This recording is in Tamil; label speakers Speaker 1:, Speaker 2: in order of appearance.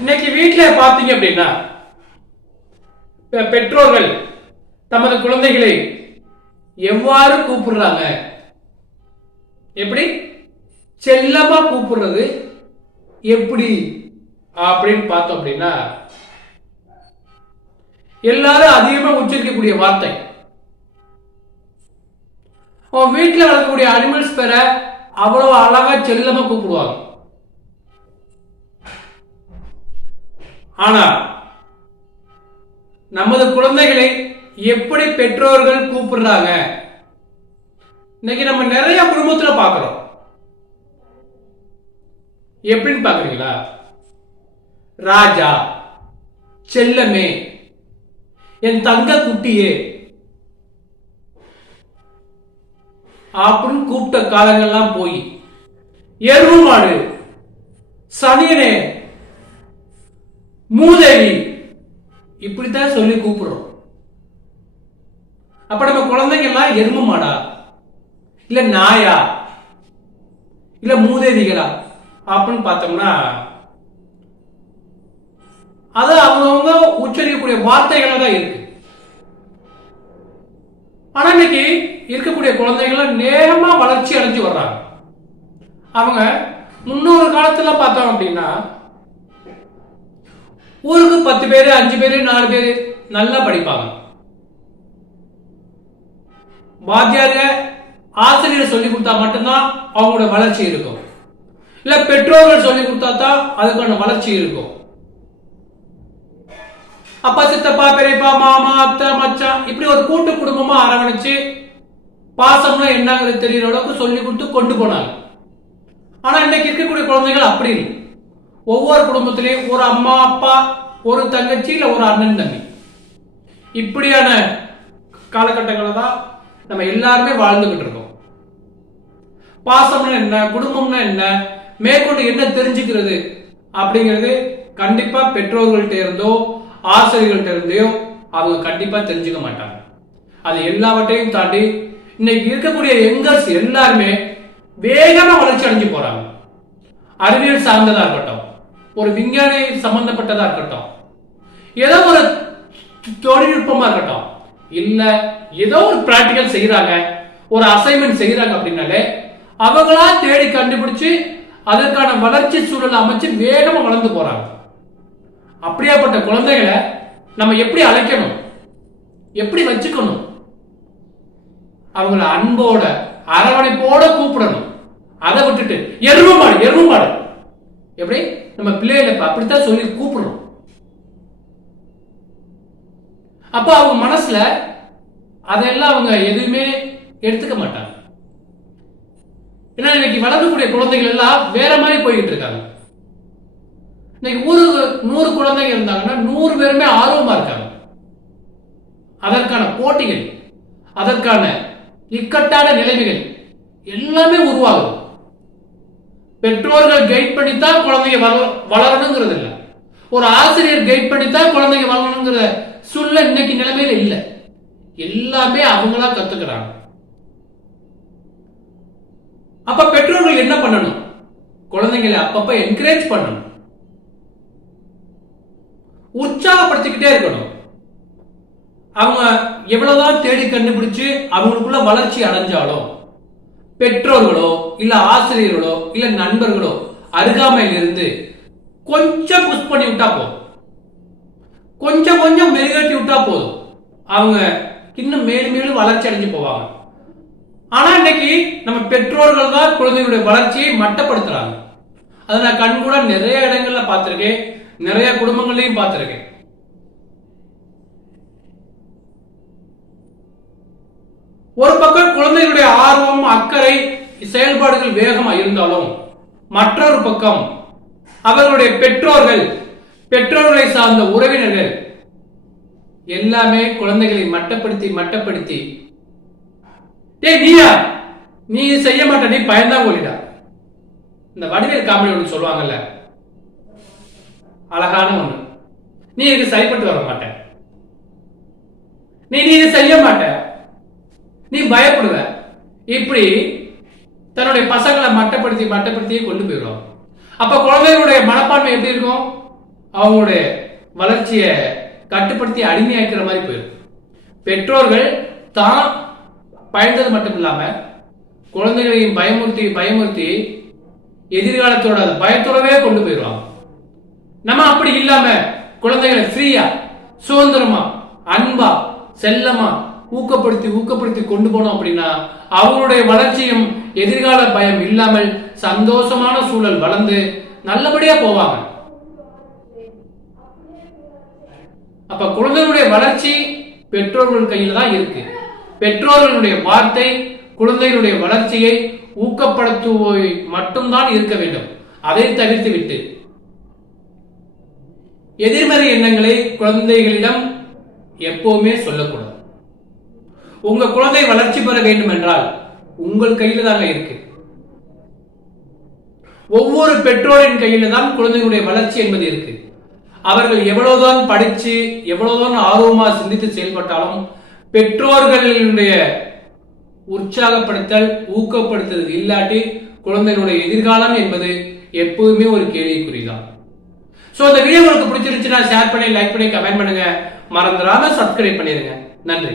Speaker 1: இன்னைக்கு வீட்டில் பார்த்தீங்க அப்படின்னா பெற்றோர்கள் தமது குழந்தைகளை எவ்வாறு கூப்பிடுறாங்க? எப்படி? செல்லமா கூப்பிடுறது எப்படி? அப்படின்னு பார்த்தோம் அப்படின்னா எல்லாரும் அதிகமா உச்சரிக்கக்கூடிய வார்த்தை. அவன் வீட்டில் வளர்க்கக்கூடிய அனிமல்ஸ் பேரை அவ்வளவு அழகா செல்லமா கூப்பிடுவாங்க. ஆனால் நமது குழந்தைகளை எப்படி பெற்றோர்கள் கூப்பிடுறாங்க? இன்னைக்கு நம்ம நிறைய குடும்பத்துல பாக்குறோம் எப்படின்னு பாக்குறீங்களா ராஜா செல்லமே என் தங்க குட்டியே அப்படின்னு கூப்பிட்ட காலங்கள்லாம் போய் எருவு மாடு சனியனே மூதேவி. இப்படித்தான் சொல்லி கூப்பிடுறோம். அப்ப நம்ம குழந்தைங்க எல்லாம் எருமை மாடா இல்ல நாயா? இல்ல மூதேவிகளா? அப்படின்னு பார்த்தோம்னா அது அவங்கவுங்க உச்சரிக்கக்கூடிய வார்த்தைகளாக தான் இருக்கு. ஆனா இன்னைக்கு இருக்கக்கூடிய குழந்தைகள் நேரமா வளர்ச்சி அடைஞ்சு வர்றாங்க. அவங்க முன்னொரு காலத்துல பார்த்தோம் அப்படின்னா ஊருக்கு பத்து பேரு அஞ்சு பேரு நாலு பேரு நல்லா படிப்பாங்க. வாத்தியாருங்க ஆசிரியர் சொல்லி கொடுத்தா மட்டும்தான் அவங்களோட வளர்ச்சி இருக்கும். இல்ல பெற்றோர்கள் சொல்லி கொடுத்தா தான் அதுக்கான வளர்ச்சி இருக்கும். அப்பா சித்தப்பா பெரியப்பா மாமா அத்தை மச்சான் இப்படி ஒரு கூட்டு குடும்பமா அரவணைச்சு பாசம்னா என்னங்கிறது தெரியற அளவுக்கு சொல்லி கொடுத்து கொண்டு போனாங்க. ஆனா இன்னைக்கு இருக்கக்கூடிய குழந்தைகள் அப்படி இல்லை. ஒவ்வொரு குடும்பத்திலையும் ஒரு அம்மா அப்பா ஒரு தங்கச்சி இல்ல ஒரு அண்ணன் தம்பி. இப்படியான காலகட்டங்களில் தான் நம்ம எல்லாருமே வாழ்ந்துகிட்டு இருக்கோம். பாசம்னா என்ன குடும்பம்னா என்ன மேற்கொண்டு என்ன தெரிஞ்சுக்கிறது அப்படிங்கிறது கண்டிப்பா பெற்றோர்கள்ட்ட இருந்தோ ஆசிரியர்கள்ட்ட இருந்தோ அவங்க கண்டிப்பா தெரிஞ்சுக்க மாட்டாங்க. அது எல்லாவற்றையும் தாண்டி இன்னைக்கு இருக்கக்கூடிய யங்கர்ஸ் எல்லாருமே வேகமா வளர்ச்சி அடைஞ்சு போறாங்க. அறிவியல் சார்ந்ததா இருக்கட்டும் ஒரு விஞ்ஞானி சம்பந்தப்பட்டதா இருக்கட்டும். ஏதோ ஒரு தொழில்நுட்பமா இருக்கட்டும். இல்ல ஏதோ ஒரு பிராக்டிகல் செய்யறாங்க ஒரு அசைன்மெண்ட் செய்யறாங்க அப்படின்னாலே அவங்களா தேடி கண்டுபிடிச்சு அதற்கான வளர்ச்சி சூழல் அமைச்சு வேகமா வளர்ந்து போறாங்க. அப்படியாப்பட்ட குழந்தைகளை நம்ம எப்படி அழைக்கணும்? எப்படி வச்சுக்கணும்? அவங்கள அன்போட அரவணைப்போட கூப்பிடணும். அதை விட்டுட்டு எருமை மாடு எருமை மாடு. எப்படி? நம்ம பிள்ளைகளை அப்படித்தான் சொல்லி கூப்பிடுறோம் அப்ப அவங்க மனசுல அதெல்லாம் அவங்க எதுவுமே எடுத்துக்க மாட்டாங்க. ஏன்னா இன்னைக்கு வளரக்கூடிய குழந்தைகள் எல்லாம் வேற மாதிரி போய்கிட்டு இருக்காங்க. இன்னைக்கு ஒரு நூறு குழந்தைங்க இருந்தாங்கன்னா நூறு பேருமே ஆர்வமா இருக்காங்க. அதற்கான போட்டிகள் அதற்கான இக்கட்டான நிலைமைகள் எல்லாமே உருவாகும் பெற்றோர்கள் கைட் பண்ணித்தான் குழந்தைங்க வளர வளரணுங்கிறது இல்ல ஒரு ஆசிரியர் கைட் பண்ணித்தான் குழந்தைங்க வளரணுங்கிற சூழ்நிலை இன்னைக்கு நிலைமையில இல்லை. எல்லாமே அவங்களா கத்துக்கிறாங்க. அப்ப பெற்றோர்கள் என்ன பண்ணணும்? குழந்தைங்களை அப்பப்ப என்கரேஜ் பண்ணணும். உற்சாகப்படுத்திக்கிட்டே இருக்கணும். அவங்க எவ்வளவுதான் தேடி கண்டுபிடிச்சு அவங்களுக்குள்ள வளர்ச்சி அடைஞ்சாலும் பெற்றோர்களோ இல்ல ஆசிரியர்களோ இல்ல நண்பர்களோ அருகாமையில் இருந்து கொஞ்சம் புஷ் பண்ணி விட்டா போதும். கொஞ்சம் கொஞ்சம் மெருகட்டி விட்டா போதும். அவங்க இன்னும் மேலும் மேலும் வளர்ச்சி அடைஞ்சு போவாங்க. ஆனா இன்னைக்கு நம்ம பெற்றோர்கள் தான் குழந்தைகளுடைய வளர்ச்சியை மட்டப்படுத்துறாங்க. அதை நான் கண்கூட நிறைய இடங்கள்ல பார்த்திருக்கேன். நிறைய குடும்பங்களையும் பார்த்திருக்கேன். ஒரு பக்கம் குழந்தைகளுடைய ஆர்வம் அக்கறை செயல்பாடுகள் வேகமா இருந்தாலும் மற்றொரு பக்கம் அவர்களுடைய பெற்றோர்கள் பெற்றோர்களை சார்ந்த உறவினர்கள் எல்லாமே குழந்தைகளை மட்டப்படுத்தி மட்டப்படுத்தி டேய் நீயா? நீ செய்ய மாட்ட நீ பயந்தான் கோலிடா இந்த வடிவேல் காமெடி ஒன்று சொல்லுவாங்கல்ல. அழகான ஒண்ணு. நீ இது சரிப்பட்டு வர மாட்ட. நீ நீ இது செய்ய மாட்ட. நீ பயப்படுவ. இப்படி தன்னுடைய பசங்களை மட்டப்படுத்தி மட்டப்படுத்தியே கொண்டு போயிடும். அப்ப குழந்தைகளுடைய மனப்பான்மை எப்படி இருக்கும்? அவங்களுடைய வளர்ச்சியை கட்டுப்படுத்தி அடிமையாக்கிற மாதிரி போயிடும். பெற்றோர்கள் தான் பயந்தது மட்டும் இல்லாம குழந்தைகளையும் பயமுறுத்தி பயமுறுத்தி எதிர்காலத்தோட அந்த பயத்தோடவே கொண்டு போயிடுவாங்க. நம்ம அப்படி இல்லாம குழந்தைகளை ஃப்ரீயா சுதந்திரமா அன்பா செல்லமா ஊக்கப்படுத்தி ஊக்கப்படுத்தி கொண்டு போனோம் அப்படின்னா அவங்களுடைய வளர்ச்சியும் எதிர்கால பயம் இல்லாமல் சந்தோஷமான சூழல் வளர்ந்து நல்லபடியா போவாங்க. அப்ப குழந்தைகளுடைய வளர்ச்சி பெற்றோர்கள் கையில் தான் இருக்கு. பெற்றோர்களுடைய வார்த்தை குழந்தைகளுடைய வளர்ச்சியை ஊக்கப்படுத்துவோய் மட்டும்தான் இருக்க வேண்டும். அதை தவிர்த்து விட்டு. எதிர்மறை எண்ணங்களை குழந்தைகளிடம் எப்பவுமே சொல்லக்கூடாது. உங்க குழந்தை வளர்ச்சி பெற வேண்டும் என்றால் உங்கள் கையில தாங்க இருக்கு. ஒவ்வொரு பெற்றோரின் கையில தான் குழந்தைகளுடைய வளர்ச்சி என்பது இருக்கு. அவர்கள் எவ்வளவுதான் படிச்சு எவ்வளவுதான் ஆர்வமா சிந்தித்து செயல்பட்டாலும் பெற்றோர்களினுடைய உற்சாகப்படுத்தல் ஊக்கப்படுத்துதல் இல்லாட்டி குழந்தைகளுடைய எதிர்காலம் என்பது எப்பவுமே ஒரு கேள்விக்குறிதான். ஸோ இந்த வீடியோ உங்களுக்கு பிடிச்சிருந்துச்சுன்னா ஷேர் பண்ணி லைக் பண்ணி கமெண்ட் பண்ணுங்க. மறந்துடாம சப்ஸ்கிரைப் பண்ணிருங்க நன்றி.